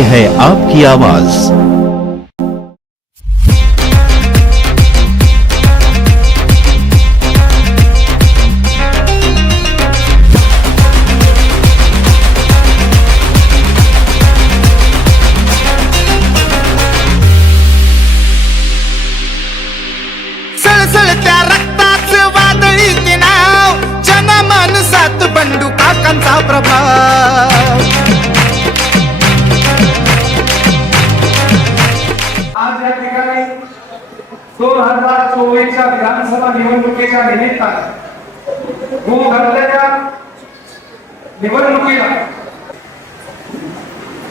ये है आपकी आवाज। प्रभाव. निवडणुकीच्या निमित्ताने भू निवडणुकीला.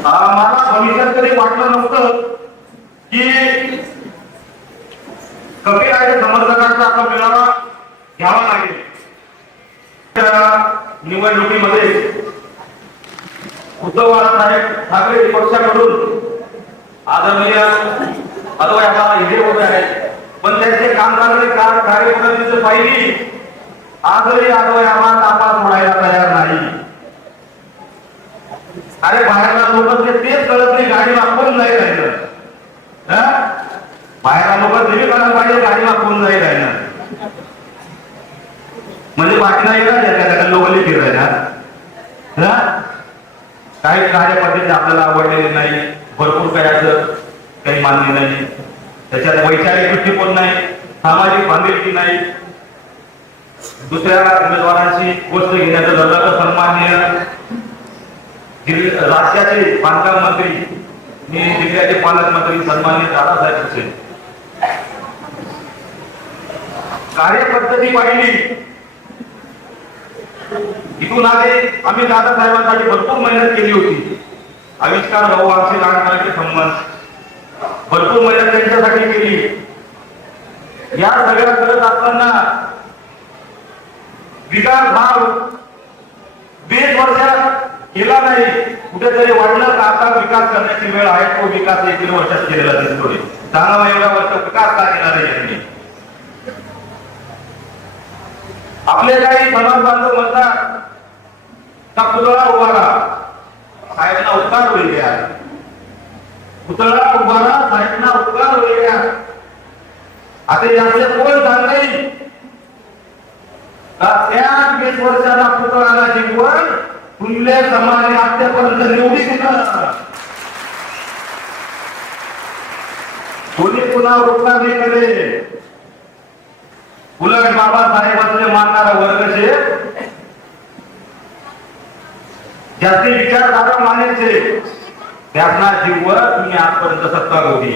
आ, मला भविष्यात तरी वाटलं नव्हतं की कमी आहे समर्थकांचा आता मेळावा घ्यावा लागेल. त्या निवडणुकीमध्ये उद्धव बाळासाहेब ठाकरे पक्षाकडून आदरणीय अथवा आता हिरे उभे आहेत. पण त्यांचे काम करणारे कार कार्यपद्धतीचं पाहिली आजही आजही आम्हाला तापा सोडायला तयार नाही. अरे बाहेरला लोक म्हणजे तेच कळत नाही गाडी मागवून नाही राहिलं. बाहेरला लोक नेहमी कळत पाहिजे गाडी मागवून नाही राहिलं. म्हणजे बाकी नाही का एखाद्या लोकली फिरायला? काही कार्यपद्धती आपल्याला आवडलेली नाही भरपूर काही असं काही मान्य नाही. त्याच्यात वैचारिक दृष्टिकोन नाही सामाजिक बांधिलकी नाही. दुसऱ्या उमेदवारांची गोष्ट घेण्याचं झालं तर सन्माननीय राज्याचे बांधकाम मंत्री मी जिल्ह्याचे पालकमंत्री सन्माननीय दादासाहेब हुसेन कार्यपद्धती पाहिली. इथून आले आम्ही दादासाहेबांसाठी भरपूर मेहनत केली होती. आविष्कार भाऊ आमचे लहानपणाचे संबंध. भरपूर मदत त्यांच्यासाठी केली. या सगळ्या करत असताना विकास भाव वीस वर्षात केला नाही. कुठेतरी वाटलं का आता विकास करण्याची वेळ आहे? तो विकास एक वर्षात केलेला दिसतोय. दहा एवढ्या वर्ष विकास का केला नाही यांनी? आपले काही समाज बांधव म्हणतात का पुतळा उभारा. साहेबांना उत्तर होईल या पुतळा उभारा साहेबांना उपकार वेगळ्या आता याचे कोण सांगेल का त्या वीस वर्षाला पुतळाला जिंकवण तुमले समाजाने आत्तापर्यंत निवडी दिला? कोणी पुन्हा रोखणार नाही कडे उलट बाबासाहेबांचे मानणारा वर्ग जे जास्ती विचारधारा मानायचे त्यांना जीववर तुम्ही आजपर्यंत सत्ता होती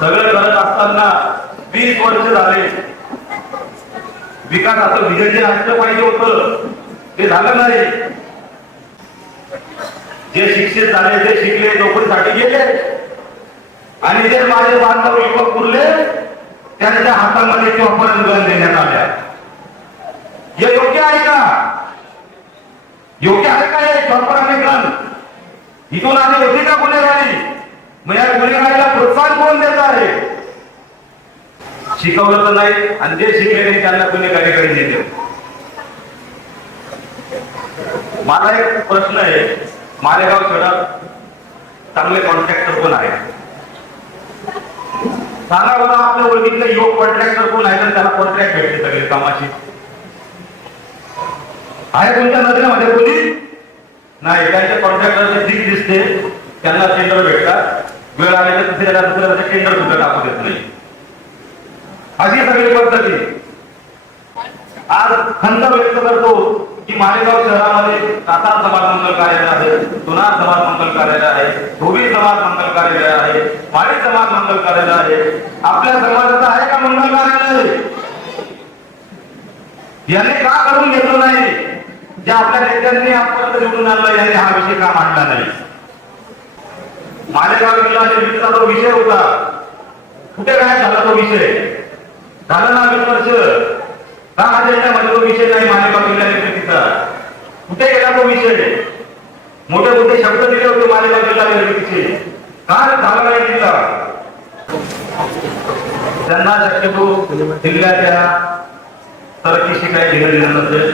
सगळं करत असताना वीस वर्ष झाले. विकासाचं विजय जे असलं पाहिजे होतं ते झालं नाही. जे शिक्षित झाले जे शिकले नोकरीसाठी गेले. आणि जे माझे बांधव युवक उरले त्यांच्या हातामध्ये किंवा गण देण्यात आल्या हे योग्य आहे का? योग्य आहे का हे चोपर इथून आली होती का गुन्हेगारी मग या गुन्हेगारीला प्रोत्साहन कोण देत आहे? शिकवलं तर नाही आणि जे शिकले नाही त्यांना गुन्हेगारीकडे नेते मला एक प्रश्न आहे. मालेगाव शहरात चांगले कॉन्ट्रॅक्टर कोण आहे सांगा बघा आपल्या ओळखीतले योग कॉन्ट्रॅक्टर कोण आहे तर त्याला कॉन्ट्रॅक्ट भेटते सगळे कामाची? आहे कोणत्या म्हणजे कोणी? नाही त्यांच्या कॉन्ट्रॅक्टरचे ठीक दिसते त्यांना टेंडर भेटतात. वेळ आले तर दुसऱ्याला दुसऱ्या टेंडर सुद्धा टाकू देत नाही. अशी सगळी पद्धती. आज खंत व्यक्त करतो की मालेगाव शहरामध्ये कासार समाज मंगल कार्यालय आहे जुनार समाज मंगल कार्यालय आहे धोबी समाज मंगल कार्यालय आहे माळी समाज मंगल कार्यालय आहे. आपल्या समाजाचं आहे का मंगल कार्यालय? याने का करून घेतलं नाही? जे आपल्या नेत्यांनी आजपर्यंत निवडून आणलं यांनी हा विषय का मांडला नाही? मालेगाव जिल्हा जो विषय होता. कुठे काय झाला तो विषय? झालं ना वीस वर्ष का अजेंड्यामध्ये तो विषय नाही मालेगाव जिल्हा निर्मितीचा कुठे गेला तो विषय? मोठे मोठे शब्द दिले होते मालेगाव जिल्हा निर्मितीचे का झाला नाही जिल्हा त्यांना शक्यतो जिल्ह्याच्या तरकीशी काही घेणं देणं नसेल.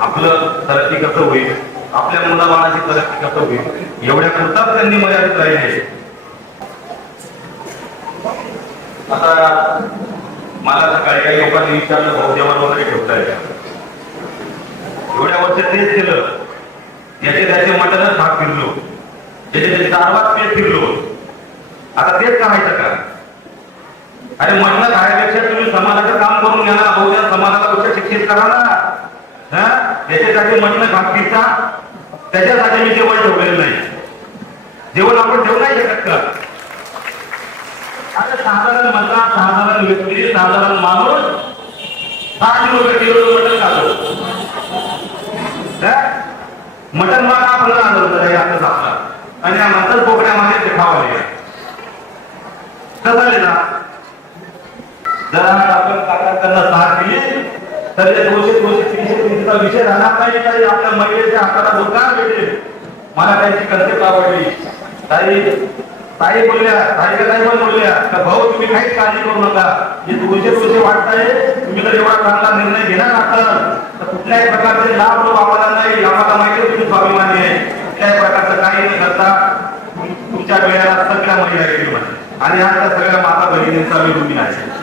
आपलं तरक्की कसं होईल आपल्या मुलाबाळाची तरक्की कसं होईल एवढ्या पुरताच त्यांनी मर्यादित राहिले आता मला सकाळी काही लोकांनी विचारलं भाऊदेवान वगैरे ठेवताय एवढ्या वर्ष तेच केलं. याचे त्याचे मटनच भाग फिरलो. याचे त्याचे दारवात पेट फिरलो. आता तेच करायचं का? अरे म्हणणं खाण्यापेक्षा तुम्ही समाजाचं काम करून घ्या ना बहुजन समाजाला गोष्ट शिक्षित करा ना? हा? त्याच्यासाठी म्हणणं भागतीचा त्याच्यासाठी मी जेवण ठेवलेलं नाही. जेवण आपण ठेवू नाही शकत का? आता साधारण म्हणतात साधारण व्यक्ती साधारण माणूस साठ रुपये किलो मटण खातो. मटण मला आपण आलं होतं आहे आता आणि या म्हणतात कोकण्यामध्ये ते खावा कसं ना? जर आपण काकांना सहा तर ते दोनशे दोनशे तीनशे तीनशेचा विषय राहणार नाही काही आपल्या महिलेच्या हाताला रोजगार भेटेल. मला त्यांची कन्सेप्ट आवडली. ताई ताई बोलल्या ताईला ताई पण बोलल्या तर भाऊ तुम्ही काहीच काळजी करू नका. जे दोनशे दोनशे वाटताय तुम्ही जर एवढा चांगला निर्णय घेणार असाल तर कुठल्याही प्रकारचे लाभ लोक आम्हाला नाही. आम्हाला माहिती तुम्ही स्वाभिमानी आहे. कुठल्याही प्रकारचं काही न करता. तुमच्या वेळेला सगळ्या महिला गेली आणि आता सगळ्या माता बहिणींचा मी तुम्ही आहे.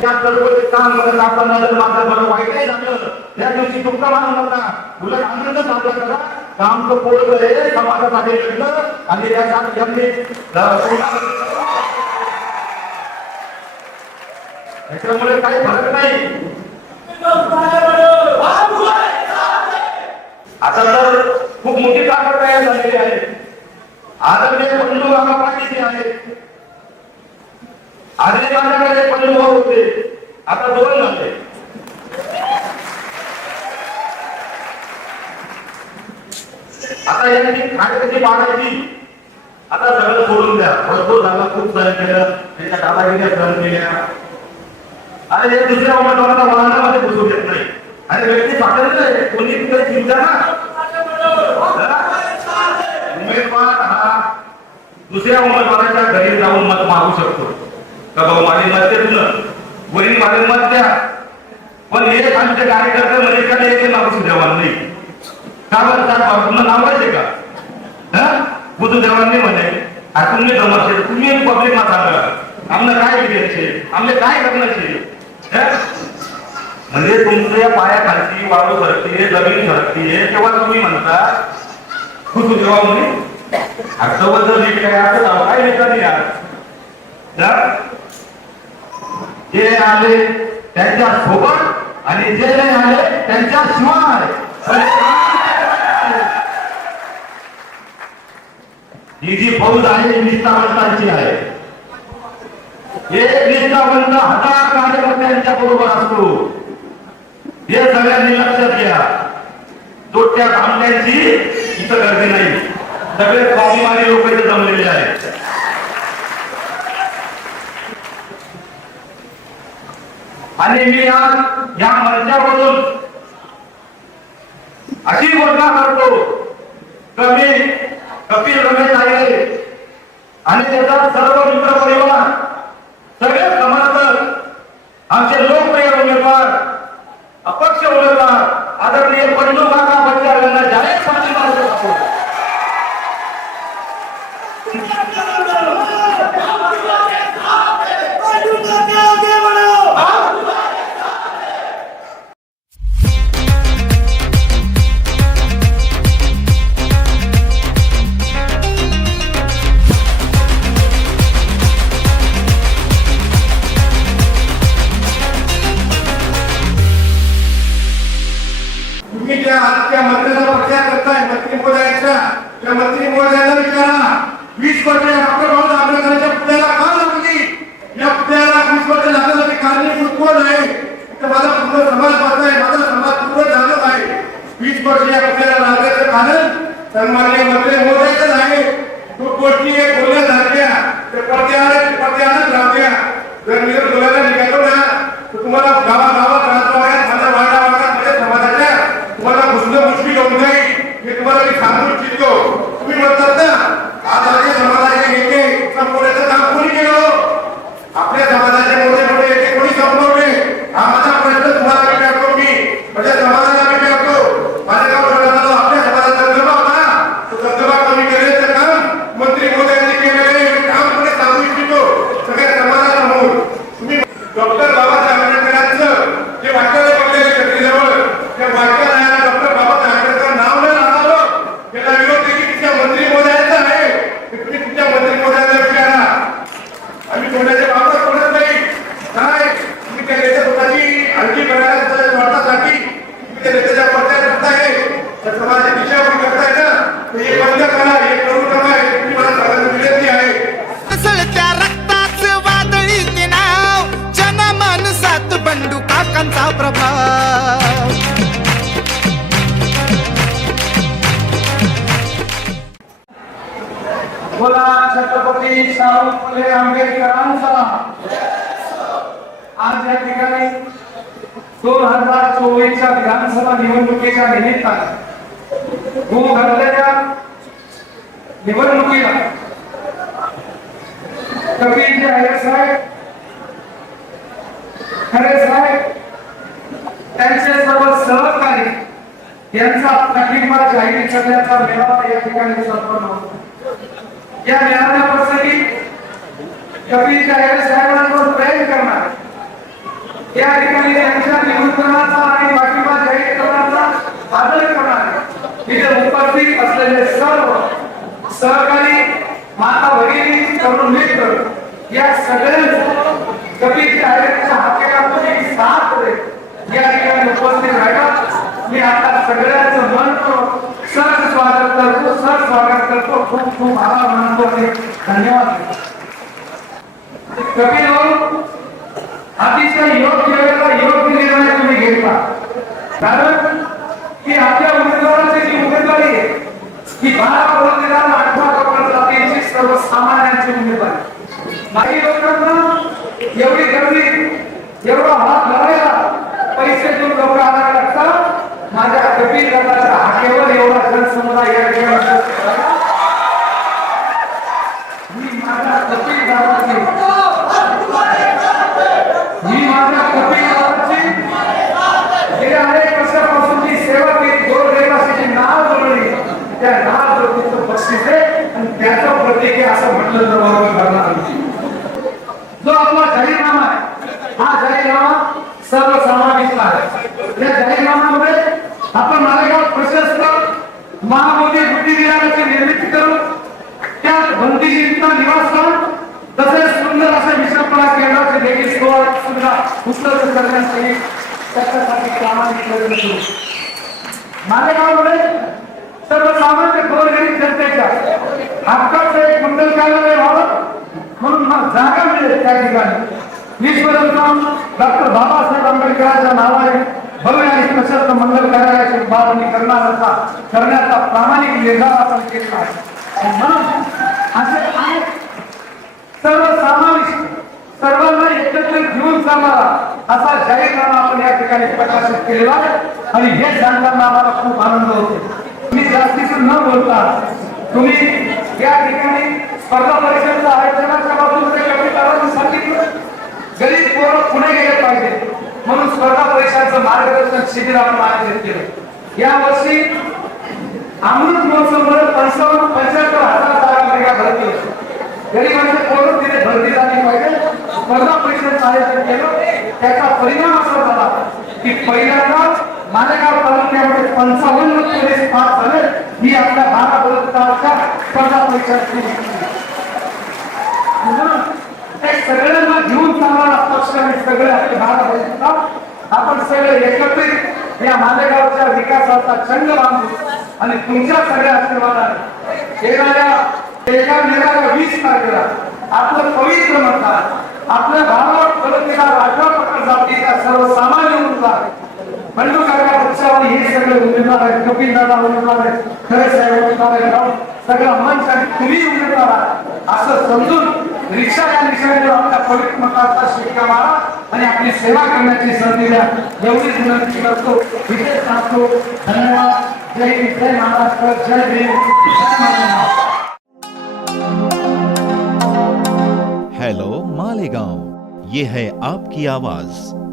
त्या सर्व काम करत असताना जर माझं बरं वाईटही झालं त्या दिवशी तुमचा मानू नका उलट आनंद साजरा करा समाजासाठी आणि त्यासाठी त्याच्यामुळे काही फरक नाही आता तर खूप मोठी ताकद तयार झालेली आहे. आदरणीय बंधू बाबा पाठीशी आहेत आधी माझ्याकडे बंधू होते आता दोन झाले. आता यांनी खाट कशी पाडायची? आता सगळं सोडून द्या. भरपूर झाला खूप सहन केलं त्यांच्या दादागिऱ्या सहन केल्या. अरे हे दुसऱ्या उमेदवाराला वाहनामध्ये बसू देत नाही. अरे व्यक्ती स्वातंत्र्य आहे. कोणी तिथे चिंता ना? उमेदवार हा दुसऱ्या उमेदवाराच्या घरी जाऊन मत मागू शकतो. का भाऊ मत तुझं? वरील माझे मत द्या पण एक आमचे कार्यकर्ते म्हणजे का एक मागू देवांनी का बरं साहेब नाव नावायचे का? हा? बुधू देवांनी म्हणे हा तुम्ही जमत तुम्ही पब्लिक मा सांगा. आम्हाला काय घ्यायचे आमले काय करण्याचे म्हणजे तुमच्या पायाखालची वाळू सरकते जमीन सरकते तेव्हा तुम्ही म्हणता खुद देवा म्हणे अर्धवट काय असं काय नेता नाही यार. जे आले त्यांच्यासोबत आणि जे नाही आले त्यांच्या शिवाय. ही जी फौज आहे निष्ठावंतांची आहे. एक निष्ठावंत हजार कार्यकर्त्यांच्या बरोबर असतो. हे सगळ्यांनी लक्षात घ्या. जोडत्या भामट्यांची इथं गर्दी नाही. सगळे स्वाभिमानी लोक इथे जमलेले आहेत. आणि मी आज या मंचावरून अशी घोषणा करतो कमी कपिल रमेश आहे. आणि त्याचा सर्व मित्र परिवार सगळे समर्थक आमचे लोकप्रिय उमेदवार अपक्ष उमेदवार आदरणीय बंधू वीस वर्ष या पुतळ्याला लागण्याचं मंत्री महोदयाच आहे तो गोष्टी बोलण्यासारख्या ते जर मी बोलायला निघालो ना तर तुम्हाला गावागावात बोला छत्रपती शाहू फुले आंबेडकरांचा. आज या ठिकाणी दोन हजार चोवीसच्या विधानसभा निवडणुकीच्या निमित्ताने होऊ घातलेल्या निवडणुकीला कपिल जे आहे साहेब. खरे साहेब त्यांचे सर्व सहकारी यांचा पाठिंबा जाहीर करण्याचा मेळावा या ठिकाणी संपन्न होतो. या ज्ञानाप्रसंगी कबीर जाहीर साहेबांवर प्रेम करणार. या ठिकाणी त्यांच्या निमंत्रणाचा आणि पाठिंबा जाहीर करण्याचा आदर करणार. तिथे उपस्थित असलेले सर्व सहकारी माता भगिनी तरुण मित्र या सगळ्यांचं कपिल जाहीरच्या हाकेला साथ देत या ठिकाणी उपस्थित राहतात मी आता सगळ्यांचं मन सर स्वागत करतो सर स्वागत करतो. खूप खूप आभार. मानतो धन्यवाद. कपिल अतिशय योग्य वेळेला योग्य निर्णय तुम्ही घेतला. कारण की आपल्या उमेदवाराची जी उमेदवारी आहे की बारा वर्षाला अठरा कपड जातीची सर्वसामान्यांची उमेदवारी. काही लोकांना एवढी गर्दी एवढा हात धरायला पैसे देऊन लोक आणायला लागतात माझ्या कपिल गटाच्या हाकेवर एवढा जनसमुदाय या ठिकाणी उपस्थित आहे. मी माझ्या कपिल गावाची मी माझ्या कपिल गावाची गेल्या अनेक वर्षापासून जी सेवा केली गोर देवाची नाव जोडली त्या नाव जोडणीचं बक्षीस आहे आणि त्याचं प्रतीक आहे असं म्हटलं तर बरोबर करणार नाही. जो आपला जाहीरनामा आहे हा जाहीरनामा सर्वसमावेशक आहे या जाहीरनाम्यामध्ये आपण मालेगाव प्रशस्त महामोदी बुद्धी विहाराची निर्मिती करू त्यात बंदिशींचा निवासस्थान तसेच सुंदर असे विश्रामपणा केंद्राचे देखील सोहळा सुविधा उपलब्ध करण्यासाठी त्याच्यासाठी प्रामाणिक प्रयत्न करू मालेगावमध्ये सर्वसामान्य गोरगरीब जनतेच्या हक्काचं एक मंगल कार्यालय व्हावं म्हणून मला जागा मिळेल त्या ठिकाणी. ईश्वरत्व डॉक्टर बाबासाहेब आंबेडकरांच्या नावाने भव्य आणि प्रशस्त मंगल कार्यालयाची उभारणी करण्याचा करण्याचा प्रामाणिक निर्धार आपण केला आहे. म्हणून असे अनेक सर्वसामाविक सर्वांना एकत्र घेऊन चालणारा असा जाहीरनामा आपण या ठिकाणी प्रकाशित केलेला आहे. आणि हे सांगताना आम्हाला खूप आनंद होतो. मी जास्तीच न बोलता तुम्ही या ठिकाणी स्पर्धा परीक्षेच्या आयोजनाच्या बाबतीत जे कवितावांनी सांगितलं गरीब पोरं पुणे गेले पाहिजे. म्हणून स्पर्धा परीक्षांचं मार्गदर्शन शिबिर आपण आयोजित केलं. या वर्षी अमृत महोत्सवमध्ये पंचावन्न पंच्याहत्तर हजार जागा परीक्षा भरती होती. गरिबांचे पोरं तिथे भरती झाली पाहिजे. स्पर्धा परीक्षेचं आयोजन केलं. त्याचा परिणाम असा झाला की पहिल्यांदाच मालेगाव तालुक्यामध्ये पंचावन्न पोलीस पास झाले ही आपल्या बारा बलुताच्या स्पर्धा परीक्षांची म्हणून ते सगळ्यांना घेऊन चालणारा पक्ष आणि सगळे आपले भारत आपण सगळे एकत्रित या मालेगावच्या विकासाचा छंद बांधू आणि तुमच्या सगळ्या आशीर्वादाने येणाऱ्या एका येणाऱ्या वीस तारखेला आपलं पवित्र म्हणतात आपल्या भावावर तालुक्याला राठवा पकड जातीच्या सर्वसामान्य उमेदवार बंडू काका पक्षावर हे सगळे उमेदवार आहेत कपिल दादा उमेदवार आहेत खरे साहेब उमेदवार आहेत सगळं मंच तुम्ही उमेदवार असं समजून रिक्षा या निशाणीवर आपल्या पवित्र मताचा शिक्का मारा आणि आपली सेवा करण्याची संधी द्या. एवढीच विनंती करतो. इथे सांगतो धन्यवाद. जय हिंद जय महाराष्ट्र जय भीम. जय महाराष्ट्र हेलो मालेगांव ये है आपकी आवाज.